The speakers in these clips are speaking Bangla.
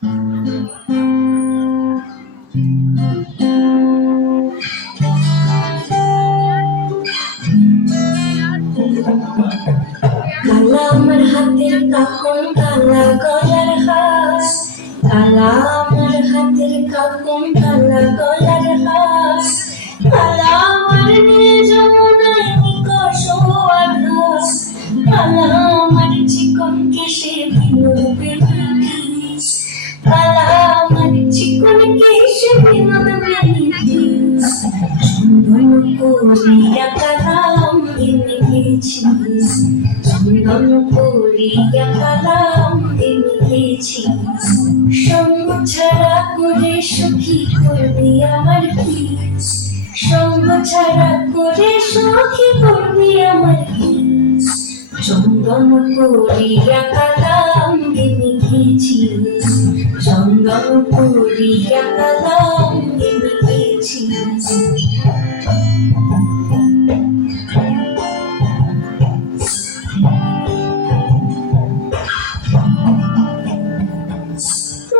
কালা আমার হাতের কাকন, কালা গলার হার, কালা আমার হাতের কাকন, কালা গলার হার, কালা আমার নীল যমুনার নিকষ আধার, কালা আমার চিকন কেশে বিনোদ বেনিস, কালা আমার চিকন কেশে বিনোদ বেনিস, চন্দন করিয়া কালাম লিখেছিস, চন্দন করিয়া কালাম লিখেছিস, সঙ্গ ছাড়া করে সখী করবি আমার কি, সঙ্গ ছাড়া করে সখী করবি আমার কি, চন্দন করিয়া কালাম লিখেছিস, চন্দন করিয়া কালাম লিখেছিস।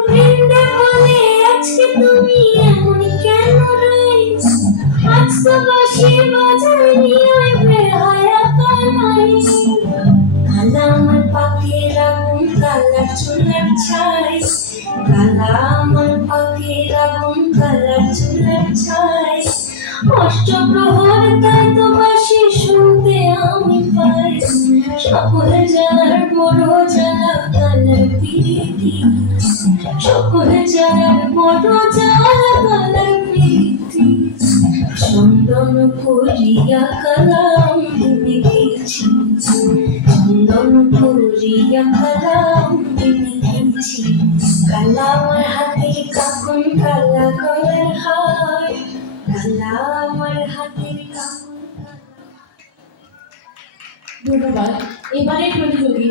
বৃন্দে বলে আজকে তুমি এমন কেন রইস, আজ তো বাঁশি বাজাইনি ওই বেহায়া কানাইস, কালা আমার পাখির আগুন, কালা চুলের ছাইস, কালা আমার পাখির আগুন, কালা চুলের ছাইস, অষ্টপ্রহর তাই তো বাঁশি শুনতে আমি পাই, সকল যার বড় জ্বালা কালার প্রীতি, সকল যার বড় জ্বালা কালার প্রীতি, চন্দন করিয়া কালাম লিখেছিস, চন্দন করিয়া কালাম লিখেছিস, কালা আমার হাতের কাকন, কালা গলার হার, কালা আমার হাতের কাকন। ধন্যবাদ। এবারের প্রতিযোগী